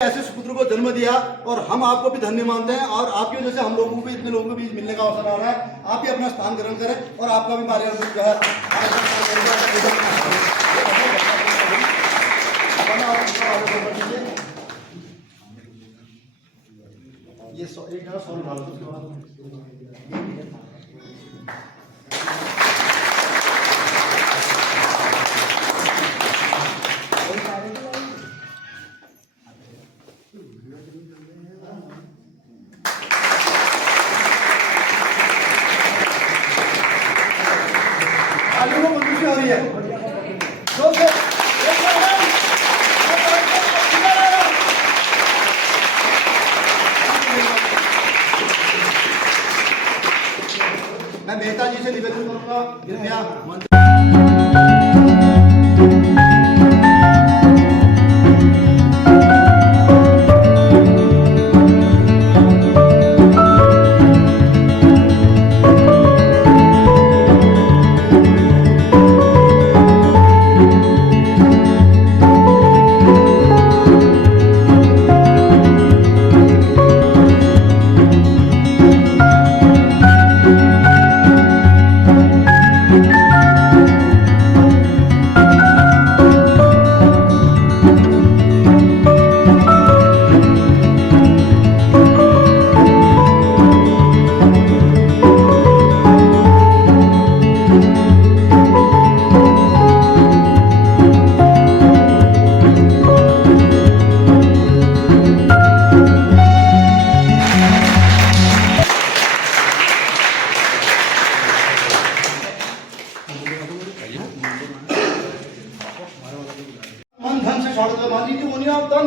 ऐसे सुपुत्र को जन्म दिया और हम आपको भी धन्य मानते हैं और आपकी वजह से हम लोगों को भी इतने लोगों को भी मिलने का अवसर आ रहा है। आप भी अपना स्थान ग्रहण करें और आपका भी मार्गदर्शन जो है ये एक जगह सॉल्व डाल दो। हो रही है मैं मेहता जी से निवेदन करूंगा कृपया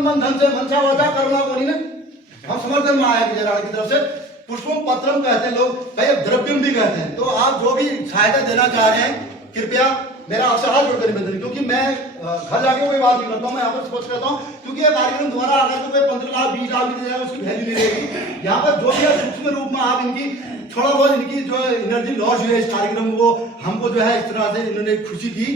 मन धन से मनसा वाचा करना कोनी ने हम समर्थन में आया विजय राणा की तरफ से पुष्पम पत्रम कहते हैं लोग, भाई अब द्रव्यम भी कहते हैं। तो आप जो भी सहायता देना चाह रहे हैं कृपया मेरा आपसे हाथ जोड़कर निवेदन, क्योंकि मैं घर जाके कोई बात नहीं करता हूँ, मैं यहाँ पर स्पष्ट करता हूँ क्योंकि ये कार्यक्रम दोबारा अगर तो कोई 15 लाख 20 लाख भी दे जाए उसकी वैल्यू नहीं रहेगी। यहाँ पर जो भी है सूक्ष्म रूप में आप इनकी थोड़ा बहुत इनकी जो एनर्जी लॉस हुई है इस कार्यक्रम को हमको जो है इस तरह से इन्होंने खुशी दी।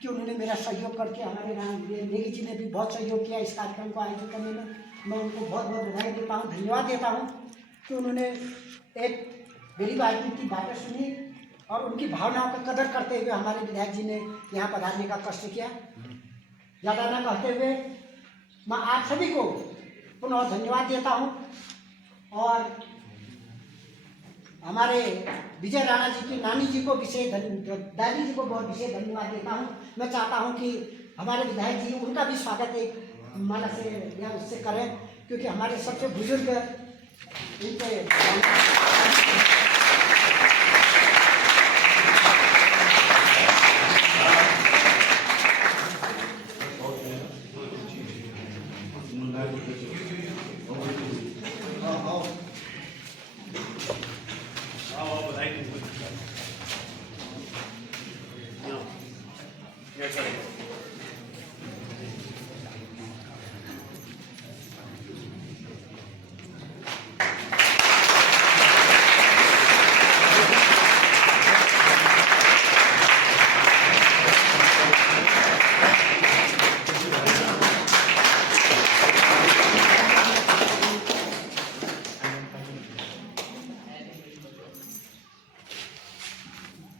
कि उन्होंने मेरा सहयोग करके हमारे नेगी जी ने भी बहुत सहयोग किया इस कार्यक्रम को आयोजित करने में। मैं उनको बहुत बहुत बधाई देता हूँ, धन्यवाद देता हूँ कि उन्होंने एक गरीब आदमी की बातें सुनी और उनकी भावनाओं का कदर करते हुए हमारे विधायक जी ने यहाँ पधारने का कष्ट किया। ज़्यादा न कहते हुए मैं आप सभी को पुनः धन्यवाद देता हूँ और हमारे विजय राणा जी की नानी जी को विशेष दादी जी को बहुत विशेष धन्यवाद देता हूँ। मैं चाहता हूँ कि हमारे विधायक जी उनका भी स्वागत एक माला से या उससे करें, क्योंकि हमारे सबसे बुजुर्ग इनके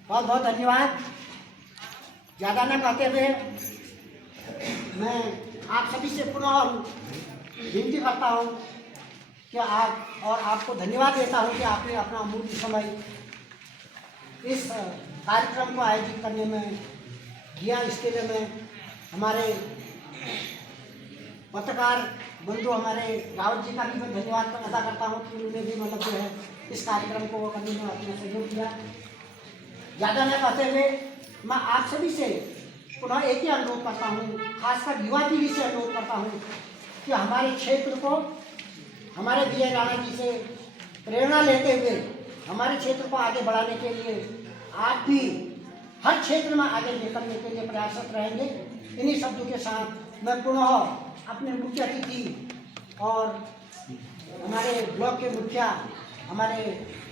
बहुत बहुत धन्यवाद। ज़्यादा न कहते हुए मैं आप सभी से पुनः विनती करता हूँ कि आप और आपको धन्यवाद देता हूँ कि आपने अपना अमूल्य समय इस कार्यक्रम को आयोजित करने में दिया। इसके लिए मैं हमारे पत्रकार बंधु हमारे रावत जी का भी मैं धन्यवाद अदा करता हूँ कि उन्होंने भी मतलब जो है इस कार्यक्रम को करने में अपना सहयोग किया। ज़्यादा न कहते हुए मैं आप सभी से पुनः एक ही अनुरोध करता हूँ, खासकर युवा पीढ़ी से अनुरोध करता हूँ कि हमारे क्षेत्र को हमारे विजय राणा जी से प्रेरणा लेते हुए हमारे क्षेत्र को आगे बढ़ाने के लिए आप भी हर क्षेत्र में आगे निकलने के लिए प्रयासरत रहेंगे। इन्हीं शब्दों के साथ मैं पुनः अपने मुख्य अतिथि और हमारे ब्लॉक के मुखिया, हमारे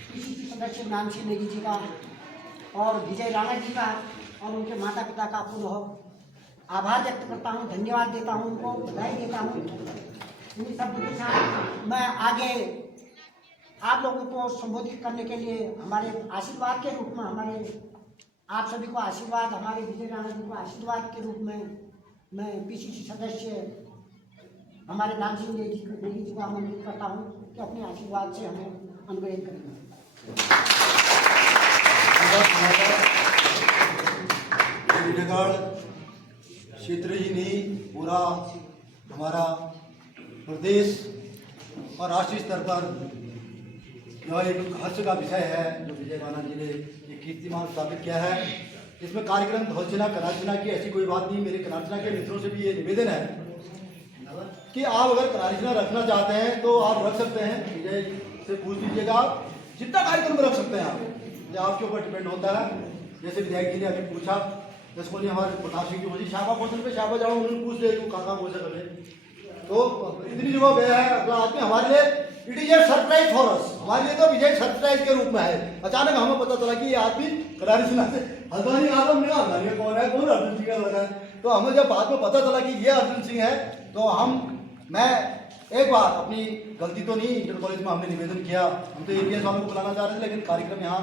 PCC सदस्य नानसी नेगी जी का और विजय राणा जी का और उनके माता पिता का पुनः आभार व्यक्त करता हूँ, धन्यवाद देता हूँ, उनको बधाई देता हूँ। इन्हीं शब्दों के साथ मैं आगे आप लोगों को संबोधित करने के लिए हमारे आशीर्वाद के रूप में, हमारे आप सभी को आशीर्वाद, हमारे विजय राणा जी को आशीर्वाद के रूप में मैं PCC सदस्य हमारे नानसी नेगी जी को आमंत्रित करता हूँ कि अपने आशीर्वाद से हमें अनुग्रहित करेंगे। विजयगढ़ क्षेत्र ही नहीं, पूरा हमारा प्रदेश और राष्ट्रीय स्तर पर यह एक हर्ष का विषय है जो विजय राणा जी ने एक कीर्तिमान स्थापित किया है। इसमें कार्यक्रम धौलछिना करारछिना की ऐसी कोई बात नहीं। मेरे करारछिना के मित्रों से भी ये निवेदन है कि आप अगर करारछिना रखना चाहते हैं तो आप रख सकते हैं। विजय से पूछ लीजिएगा, आप जितना कार्यक्रम रख सकते हैं, आप ये आपके ऊपर डिपेंड होता है। जैसे विधायक जी ने अभी पूछा, जिसको नहीं हमारे प्रताप सिंह जी बोली शाबा क्वेश्चन पे शाबा जाओ, उन्होंने पूछ लिया तू कहाँ बोल सकते, तो इतनी जगह गया है अगला आदमी। हमारे लिए it is a surprise for us, हमारे लिए तो विजय सरप्राइज के रूप में है। अचानक हमें पता चला कि ये आदमी करारछिना से हल्द्वानी आलम ने हल्द्वानी कौन है, कौन अर्जुन सिंह का लगा है। तो हमें जब बाद में पता चला कि ये अर्जुन सिंह है तो मैं एक बार अपनी गलती तो नहीं, इंटर कॉलेज में हमने निवेदन किया, हम तो APS वालों को बुलाना चाह रहे थे, लेकिन कार्यक्रम यहाँ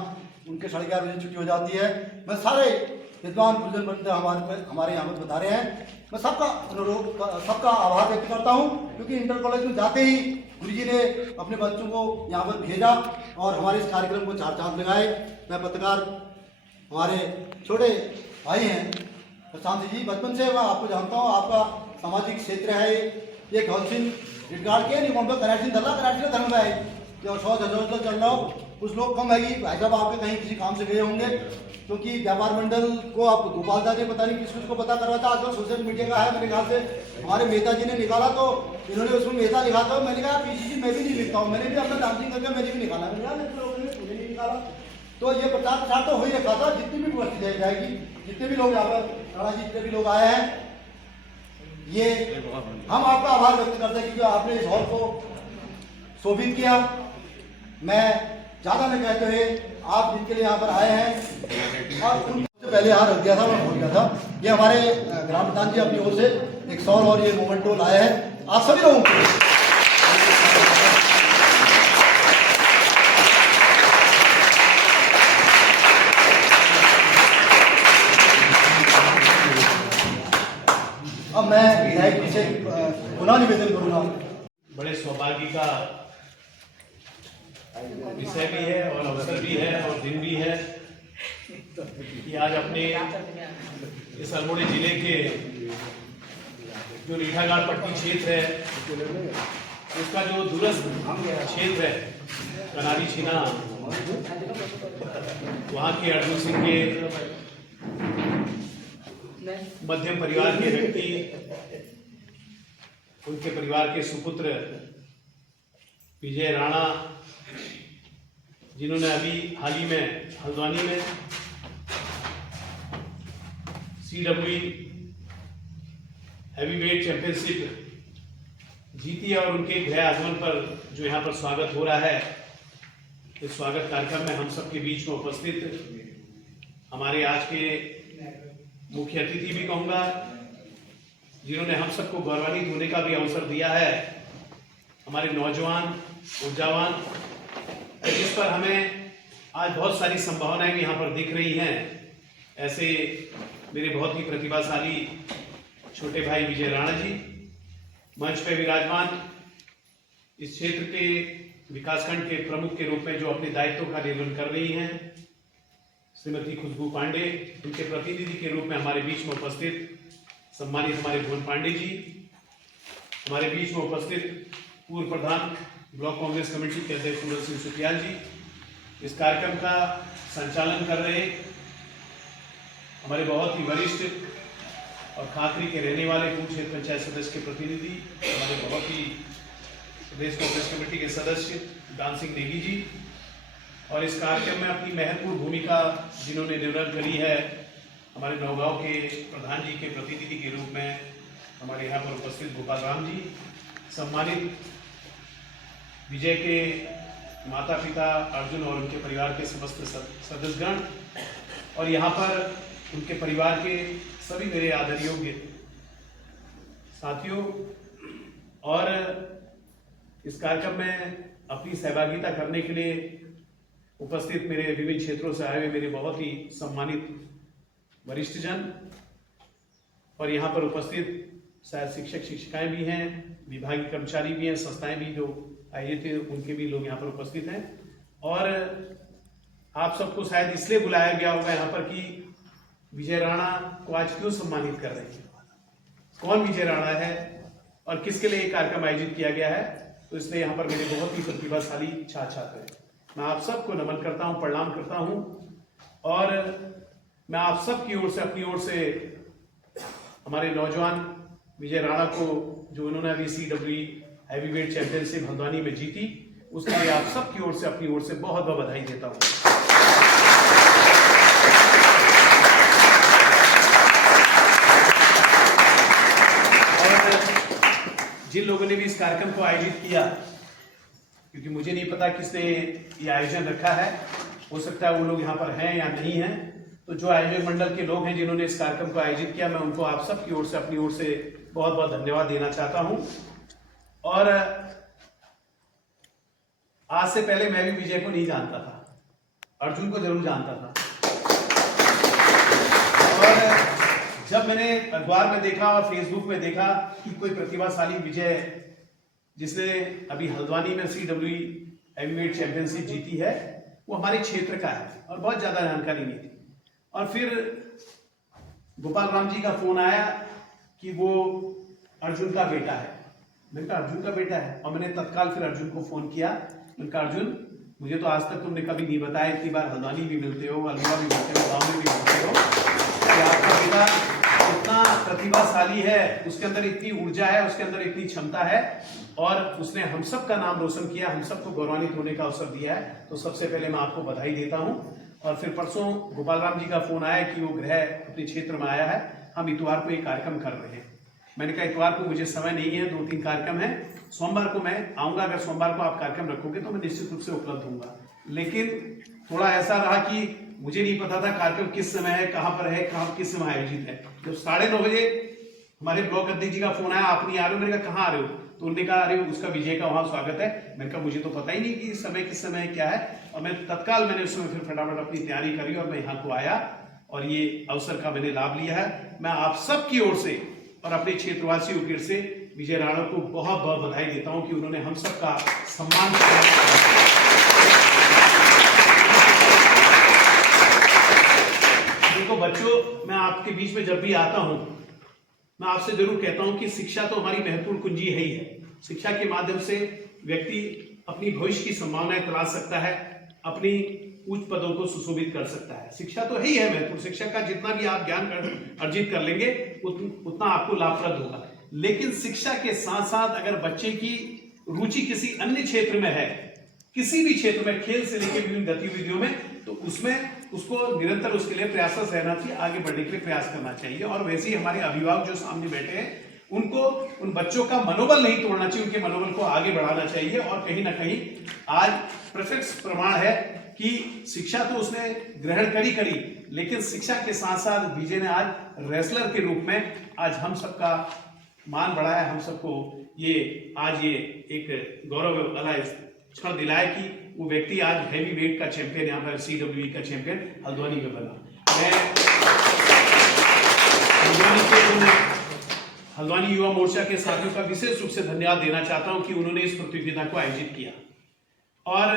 उनके 11:30 बजे छुट्टी हो जाती है। मैं सारे विद्वान गुरुजन बंधु हमारे यहाँ पर बता रहे हैं, मैं सबका अनुरोध, सबका आभार व्यक्त करता हूँ, क्योंकि इंटर कॉलेज में जाते ही गुरुजी ने अपने बच्चों को यहाँ पर भेजा और हमारे इस कार्यक्रम को चार चांद लगाए। मैं पत्रकार, हमारे छोटे भाई हैं प्रशांत जी, बचपन से मैं आपको जानता हूँ, आपका सामाजिक क्षेत्र है ये घोलसिन रिटगार्ड के नहीं कौन करारछिन धरला करारछिन धर्म में है जो 100 चल रहा हो, कुछ लोग कम है कि भाई साहब आपके कहीं किसी काम से गए होंगे, क्योंकि व्यापार मंडल को आप गोपाल दास ने पता नहीं किस को पता करवा था। आजकल सोशल मीडिया का है, मेरे ख्याल से हमारे मेहता जी ने निकाला तो इन्होंने उसमें मेहता लिखा था। मैंने कहा PCC मैं भी नहीं लिखता हूँ, मैंने भी अपना डांसिंग करके मैंने भी निकाला, मैंने नहीं निकाला। तो ये प्रचार प्रसार तो हो ही रखा था। जितनी भी वर्षी जाएगी, जितने भी लोग यहाँ पर राणा जी, जितने भी लोग आए हैं, ये हम आपका आभार व्यक्त करते हैं क्योंकि आपने इस हॉल को शोभित किया। मैं ज़्यादा नहीं कहते हुए आप जिनके लिए यहाँ पर आए हैं और उनसे पहले यहाँ रख दिया था, मैं भूल गया था। ये हमारे ग्राम प्रधान जी अपनी ओर से एक सौर और ये मोमेंटो लाए हैं आप सभी लोगों को। अब मैं विधायक जी से पुनः निवेदन करूँगा। बड़े सौभाग्य का विषय भी है और अवसर भी है और दिन भी है कि आज अपने इस अल्मोड़ा जिले के जो रीठागाड़ पट्टी क्षेत्र है, उसका जो दूरस्थ क्षेत्र है करारछिना, वहाँ के अर्जुन सिंह के मध्यम परिवार के व्यक्ति, उनके परिवार के सुपुत्र विजय राणा, जिन्होंने अभी हाल ही में हल्द्वानी में CWE हैवीवेट चैंपियनशिप जीती है और उनके गृह आगमन पर जो यहाँ पर स्वागत हो रहा है, इस स्वागत कार्यक्रम में हम सबके बीच में उपस्थित हमारे आज के मुख्य अतिथि भी कहूँगा, जिन्होंने हम सबको गौरवान्वित होने का भी अवसर दिया है, हमारे नौजवान ऊर्जावान, जिस पर हमें आज बहुत सारी संभावनाएं यहाँ पर दिख रही हैं। ऐसे मेरे बहुत ही प्रतिभाशाली छोटे भाई विजय राणा जी मंच पे विराजमान, इस क्षेत्र के विकासखंड के प्रमुख के रूप में जो अपने दायित्व का निर्वहन कर रही हैं, श्रीमती खुशबू पांडे, इनके प्रतिनिधि के रूप में हमारे बीच में उपस्थित सम्मानित हमारे भुवन पांडे जी, हमारे बीच में उपस्थित पूर्व प्रधान ब्लॉक कांग्रेस कमेटी के अध्यक्ष सूरज सिंह सुखियाल जी, इस कार्यक्रम का संचालन कर रहे हमारे बहुत ही वरिष्ठ और खाकरी के रहने वाले पूर्व क्षेत्र पंचायत सदस्य के प्रतिनिधि, हमारे बहुत ही प्रदेश कांग्रेस कमेटी के सदस्य डांसिंग नेगी जी, और इस कार्यक्रम में अपनी महत्वपूर्ण भूमिका जिन्होंने निर्वहन करी है हमारे नौगांव के प्रधान जी के प्रतिनिधि के रूप में हमारे यहाँ पर उपस्थित गोपाल राम जी, सम्मानित विजय के माता पिता अर्जुन और उनके परिवार के समस्त सदस्यगण, और यहाँ पर उनके परिवार के सभी मेरे आदर योग्य साथियों, और इस कार्यक्रम में अपनी सहभागिता करने के लिए उपस्थित मेरे विभिन्न क्षेत्रों से आए हुए मेरे बहुत ही सम्मानित वरिष्ठ जन, और यहाँ पर उपस्थित शायद शिक्षक शिक्षिकाएं भी हैं, विभागीय कर्मचारी भी हैं, संस्थाएं भी जो आयोजित थे उनके भी लोग यहाँ पर उपस्थित हैं। और आप सबको शायद इसलिए बुलाया गया होगा यहाँ पर कि विजय राणा को आज क्यों सम्मानित कर रहे हैं, कौन विजय राणा है और किसके लिए एक कार्यक्रम आयोजित किया गया है। तो इसलिए यहाँ पर मेरे बहुत ही प्रतिभाशाली छात्र छात्र हैं। मैं आप सबको नमन करता हूँ, प्रणाम करता हूँ, और मैं आप सब की ओर से, अपनी ओर से हमारे नौजवान विजय राणा को, जो उन्होंने अभी CWE हैवीवेट चैंपियनशिप हल्द्वानी में जीती, उसके लिए आप सब की ओर से, अपनी ओर से बहुत बहुत बधाई देता हूँ। जिन लोगों ने भी इस कार्यक्रम को आयोजित किया, क्योंकि मुझे नहीं पता किसने ये आयोजन रखा है, हो सकता है वो लोग यहाँ पर हैं या नहीं हैं, तो जो आयोजक मंडल के लोग हैं जिन्होंने इस कार्यक्रम को आयोजित किया, मैं उनको आप सब की ओर से, अपनी ओर से बहुत बहुत धन्यवाद देना चाहता हूँ। और आज से पहले मैं भी विजय को नहीं जानता था, अर्जुन को जरूर जानता था, और जब मैंने अखबार में देखा और फेसबुक में देखा कि कोई प्रतिभाशाली विजय जिसने अभी हल्द्वानी में CWE हैवीवेट चैंपियनशिप जीती है, वो हमारे क्षेत्र का है और बहुत ज्यादा जानकारी नहीं थी। और फिर गोपाल राम जी का फोन आया कि वो अर्जुन का बेटा है। मैंने कहा अर्जुन का बेटा है, और मैंने तत्काल फिर अर्जुन को फोन किया। मैंने कहा अर्जुन, मुझे तो आज तक तुमने कभी नहीं बताया, इतनी बार हल्द्वानी भी मिलते हो, अलवा भी मिलते हो, गाँव में भी मिलते हो, कि आपका बेटा इतना प्रतिभाशाली है, उसके अंदर इतनी ऊर्जा है, उसके अंदर इतनी क्षमता है, और उसने हम सब का नाम रोशन किया, हम सबको गौरवान्वित होने का अवसर दिया है। तो सबसे पहले मैं आपको बधाई देता हूं। और फिर परसों गोपाल राम जी का फोन आया कि वो गृह अपने क्षेत्र में आया है, हम इतवार को एक कार्यक्रम कर रहे हैं। मैंने कहा इतवार को मुझे समय नहीं है, 2-3 कार्यक्रम है, सोमवार को मैं आऊंगा, अगर सोमवार को आप कार्यक्रम रखोगे तो मैं निश्चित रूप से उपलब्ध हूंगा। लेकिन थोड़ा ऐसा रहा कि मुझे नहीं पता था कार्यक्रम किस समय है, कहाँ पर है, कहाँ किस समय आयोजित है। जब 9:30 बजे हमारे ब्लॉक अध्यक्ष जी का फोन आया, आप नहीं आ रहे हो, मैंने कहा कहाँ आ रहे हो, तो उन्होंने कहा अरे उसका विजय का वहां स्वागत है। मैंने कहा मुझे तो पता ही नहीं कि समय किस समय क्या है, और मैं तत्काल मैंने उस समय फिर फटाफट अपनी तैयारी करी और मैं यहाँ को आया और ये अवसर का मैंने लाभ लिया है। मैं आप सब की ओर से और अपने क्षेत्रवासियों की ओर से विजय राणा को बहुत बहुत बधाई देता हूँ कि उन्होंने हम सबका सम्मान किया। देखो बच्चों, मैं आपके बीच में जब भी आता हूं, मैं आपसे जरूर कहता हूं कि शिक्षा तो हमारी महत्वपूर्ण कुंजी है ही है। शिक्षा के माध्यम से व्यक्ति अपनी भविष्य की संभावनाएं तलाश सकता है, अपनी उच्च पदों को सुशोभित कर सकता है। शिक्षा तो है ही है महत्वपूर्ण। शिक्षा का जितना भी आप ज्ञान अर्जित कर लेंगे उतना आपको लाभप्रद होगा। लेकिन शिक्षा के साथ साथ अगर बच्चे की रुचि किसी अन्य क्षेत्र में है, किसी भी क्षेत्र में, खेल से लेकर विभिन्न गतिविधियों में, तो उसमें उसको निरंतर उसके लिए प्रयासरत रहना चाहिए, आगे बढ़ने के लिए प्रयास करना चाहिए। और वैसे ही हमारे अभिभावक जो सामने बैठे हैं, उनको उन बच्चों का मनोबल नहीं तोड़ना चाहिए, उनके मनोबल को आगे बढ़ाना चाहिए। और कहीं ना कहीं आज प्रत्यक्ष प्रमाण है कि शिक्षा तो उसने ग्रहण करी, लेकिन शिक्षा के साथ साथ विजय ने आज रेसलर के रूप में आज हम सबका मान बढ़ाया, हम सबको ये आज ये एक गौरव वाला क्षण दिलाया कि वो व्यक्ति आज हैवी वेट का चैंपियन, यहाँ पर CWE का चैंपियन हल्द्वानी में बना। मैं हल्द्वानी युवा मोर्चा के साथियों का विशेष रूप से धन्यवाद देना चाहता हूं कि उन्होंने इस प्रतियोगिता को आयोजित किया। और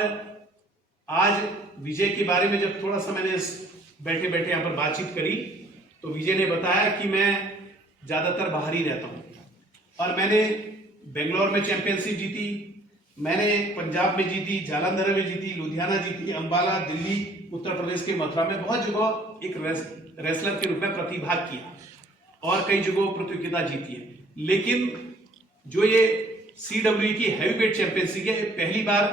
आज विजय के बारे में जब थोड़ा सा मैंने बैठे बैठे यहाँ पर बातचीत करी, तो विजय ने बताया कि मैं ज्यादातर बाहर ही रहता हूँ, और मैंने बेंगलोर में चैंपियनशिप जीती, मैंने पंजाब में जीती, जालंधर में जीती, लुधियाना जीती, अंबाला, दिल्ली, उत्तर प्रदेश के मथुरा में बहुत जगह एक रेसलर के रूप में प्रतिभाग किया और कई जगहों प्रतियोगिता जीती है। लेकिन जो ये CWE की हैवीवेट चैंपियनशिप है, पहली बार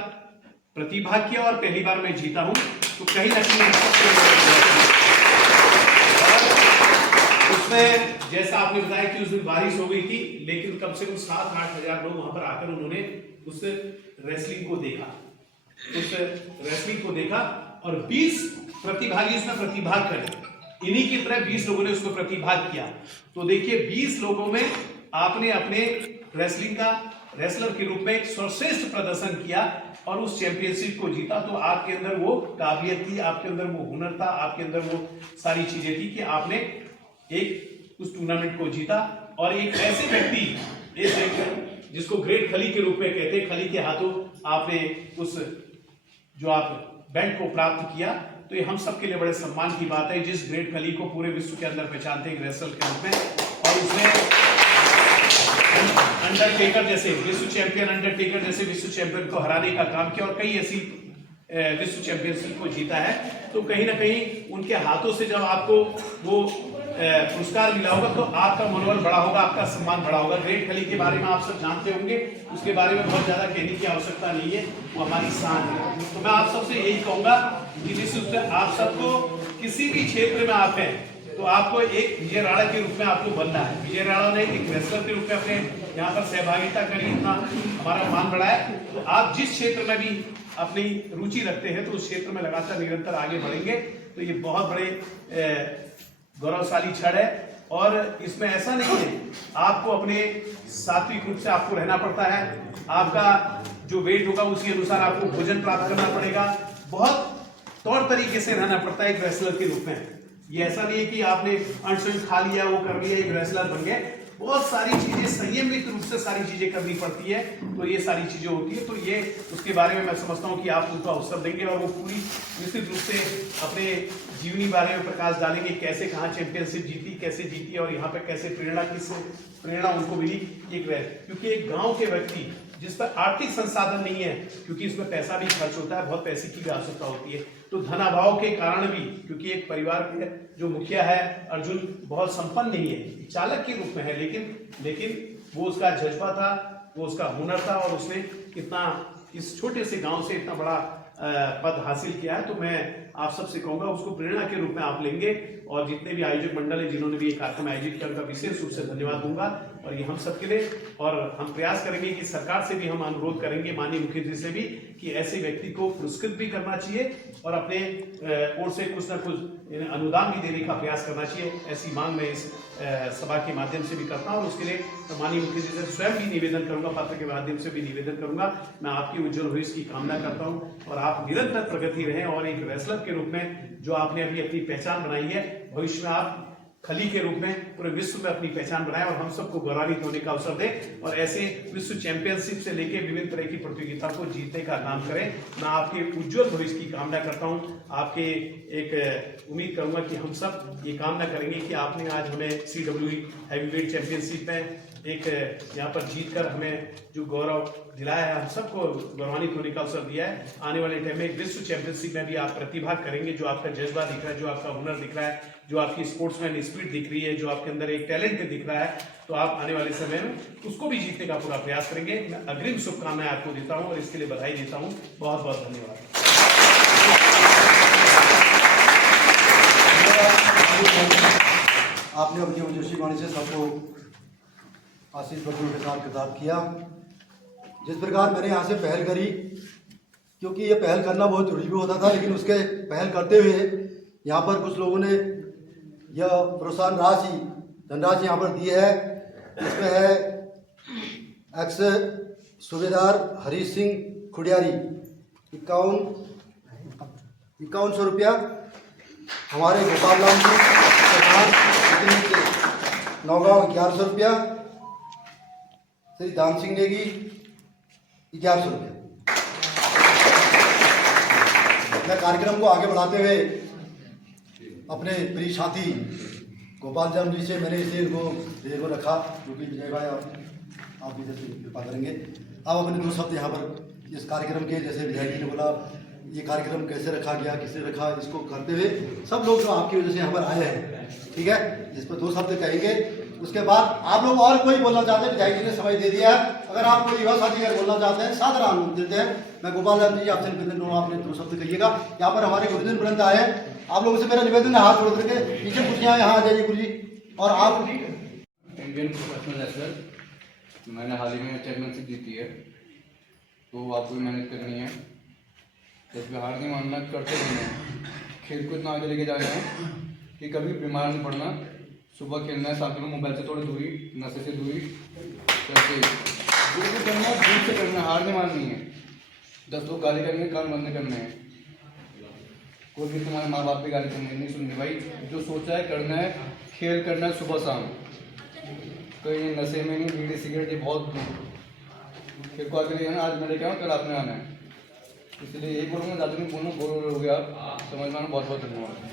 प्रतिभाग किया और पहली बार मैं जीता हूं, तो कहीं ना कहीं उसमें जैसा आपने बताया कि उस दिन बारिश हो गई थी, लेकिन कम से कम 7-8 हजार लोग वहां पर आकर उन्होंने उस रेसलिंग को देखा और 20 प्रतिभागी उसमें प्रतिभाग करे। इन्हीं की तरह 20 लोगों ने उसको प्रतिभाग किया। तो देखिए 20 लोगों में आपने अपने रेसलिंग का रेसलर के रूप में एक सर्वश्रेष्ठ प्रदर्शन किया और उस चैंपियनशिप को जीता। तो आपके अंदर वो काबिलियत थी, आपके अंदर वो हुनर था, आपके अंदर वो सारी चीजें थी कि आपने एक उस टूर्नामेंट को जीता। और एक ऐसे व्यक्ति जिसको ग्रेट खली के रूप में कहते हैं, खली के हाथों आपने उस जो आप बेल्ट को प्राप्त किया, तो ये हम सबके लिए बड़े सम्मान की बात है। जिस ग्रेट खली को पूरे विश्व के अंदर पहचानते हैं रेसलर के रूप में, और उसने अंडरटेकर जैसे विश्व चैंपियन, अंडरटेकर जैसे विश्व चैंपियन को हराने का काम किया और कई ऐसी विश्व चैंपियनशिप को जीता है। तो कहीं ना कहीं उनके हाथों से जब आपको वो पुरस्कार मिला होगा तो आपका मनोबल बड़ा होगा, आपका सम्मान बड़ा होगा। ग्रेट खली के बारे में आप सब जानते होंगे, उसके बारे में बहुत ज्यादा कहने की आवश्यकता नहीं है, वो हमारी शान है। तो मैं आप सबसे यही कहूंगा कि निश्चित रूप से आप सबको किसी भी क्षेत्र में आप हैं तो आपको एक विजय राणा के रूप में आपको बनना है। विजय राणा ने एक रेसलर के रूप में अपने यहाँ पर सहभागिता करी, इतना हमारा मान बढ़ाया। तो आप जिस क्षेत्र में भी अपनी रुचि रखते हैं तो उस क्षेत्र में लगातार निरंतर आगे बढ़ेंगे। तो ये बहुत बड़े गौरवशाली क्षण है और इसमें ऐसा नहीं है, आपको अपने सात्विक रूप से आपको रहना पड़ता है। आपका जो वेट होगा उसी अनुसार आपको भोजन प्राप्त करना पड़ेगा। बहुत तौर तरीके से रहना पड़ता है एक रेसलर के रूप में। ये ऐसा नहीं है कि आपने अंश खा लिया, वो कर लिया, एक रेसलर बन गए। बहुत सारी चीजें संयमित रूप से सारी चीजें करनी पड़ती है। तो ये सारी चीजें होती है। तो ये उसके बारे में मैं समझता हूँ कि आप उनको अवसर देंगे और वो पूरी निश्चित रूप से अपने जीवनी बारे में प्रकाश डालेंगे, कैसे कहाँ चैंपियनशिप जीती, कैसे जीती और यहाँ पे कैसे प्रेरणा उनको मिली। क्योंकि एक गाँव के व्यक्ति जिस पर आर्थिक संसाधन नहीं है, क्योंकि इसमें पैसा भी खर्च होता है, बहुत पैसे की भी आवश्यकता होती है, तो धन अभाव के कारण भी, क्योंकि एक परिवार के जो मुखिया है अर्जुन बहुत संपन्न नहीं है, चालक के रूप में है, लेकिन वो उसका जज्बा था, वो उसका हुनर था और उसने कितना इस छोटे से गांव से इतना बड़ा पद हासिल किया है। तो मैं आप सबसे कहूंगा उसको प्रेरणा के रूप में आप लेंगे और जितने भी आयोजक मंडल है जिन्होंने भी ये कार्यक्रम आयोजित किया उनका विशेष रूप से धन्यवाद दूंगा। और ये हम सबके लिए, और हम प्रयास करेंगे कि सरकार से भी हम अनुरोध करेंगे, माननीय मुख्यमंत्री से भी, कि ऐसे व्यक्ति को पुरस्कृत भी करना चाहिए और अपने ओर से कुछ ना कुछ अनुदान भी देने का प्रयास करना चाहिए। ऐसी मांग मैं इस सभा के माध्यम से भी करता हूं और उसके लिए माननीय मुख्यमंत्री से स्वयं भी निवेदन करूंगा, पत्र के माध्यम से भी निवेदन करूंगा। मैं आपकी उज्जवल भविष्य की कामना करता हूं और आप निरंतर प्रगति रहें और एक रेसलर के रूप में जो आपने अभी अपनी पहचान बनाई है, भविष्य में आप खली के रूप में पूरे विश्व में अपनी पहचान बनाएं और हम सबको गौरवान्वित होने का अवसर दें और ऐसे विश्व चैंपियनशिप से लेकर विभिन्न तरह की प्रतियोगिता को जीतने का काम करें। मैं आपके उज्जवल भविष्य की कामना करता हूं। आपके एक उम्मीद करूंगा कि हम सब ये कामना करेंगे कि आपने आज हमें CWE हैवीवेट चैंपियनशिप में एक यहाँ पर जीतकर हमें जो गौरव दिलाया है, हम सबको गौरवान्वित होने का अवसर दिया है। आने वाले टाइम में विश्व चैंपियनशिप में भी आप प्रतिभाग करेंगे। जो आपका जज्बा दिख रहा है, जो आपका हुनर दिख रहा है, जो आपकी स्पोर्ट्समैन स्पिरिट दिख रही है, जो आपके अंदर एक टैलेंट दिख रहा है, तो आप आने वाले समय में उसको भी जीतने का पूरा प्रयास करेंगे। मैं अग्रिम शुभकामनाएं आपको देता हूँ और इसके लिए बधाई देता हूँ। बहुत बहुत धन्यवाद। आपने अपनी ओजस्वी वाणी से सबको आशीष बच्चों के साथ खिताब किया। जिस प्रकार मैंने यहाँ से पहल करी, क्योंकि ये पहल करना बहुत जरूरी भी होता था, लेकिन उसके पहल करते हुए यहाँ पर कुछ लोगों ने यह प्रोत्साहन राशि धनराशि यहाँ पर दी है। इसमें है एक्स सूबेदार हरीश सिंह खुडियारी 5100 रुपया, हमारे गोपाल राम जी नौगांव 1100 रुपया, श्री दान सिंह नेगी 1100 रुपया। मैं कार्यक्रम को आगे बढ़ाते हुए अपने प्रिय साथी गोपाल राम जी से मैंने इसे रखा, जो कि विजय भाई आप इधर से कृपा करेंगे। अब अपने 2 शब्द यहाँ पर इस कार्यक्रम के, जैसे विधायक जी ने बोला ये कार्यक्रम कैसे रखा गया, किसने रखा, इसको करते हुए सब लोग जो आपकी वजह से यहाँ पर आए हैं, ठीक है, इस पर 2 शब्द कहेंगे। उसके बाद आप लोग और कोई बोलना चाहते हैं, विधायक जी ने समय दे दिया है, अगर आप कोई युवा साथी अगर बोलना चाहते हैं सादर आमंत्रित देते हैं। मैं गोपाल राम जी आपसे निवेदन करूँ, आपने 2 शब्द कहिएगा। यहाँ पर हमारे गुरुजन वृंद आए हैं, आप लोगों से मेरा निवेदन है हाथ जोड़ करके, पीछे कुर्सियाँ यहाँ आ जाइए गुरु जी, और आप इंडियन प्रोफेशनल रेसलर, मैंने हाल ही में चैंपियनशिप जीती है, तो आपको भी मेहनत करनी है, जब हार नहीं मानना, करते रहना है, खेल को इतना आगे लेके जाना है कि कभी बीमार नहीं पड़ना, सुबह खेलना है, साथ में मोबाइल से थोड़ी दूरी, नशे से दूरी, करते जो भी करना है दूर से करना है, हार नहीं माननी है। 10 लोग गाली करेंगे, कान बंद करने हैं, कोई भी तुम्हारे माँ बाप भी गाली करेंगे, नहीं सुननी भाई, जो सोचा है करना है, खेल करना है सुबह शाम, कहीं नशे में नहीं, बीड़ी सिगरेट ये बहुत खेल को आगे ले जाना। आज मैं लेके आऊँ, कल आपने आना है, इसलिए यही बोलूँगा, ज़्यादा नहीं बोलूँ, बोल हो गया आप समझ में आना। बहुत बहुत धन्यवाद।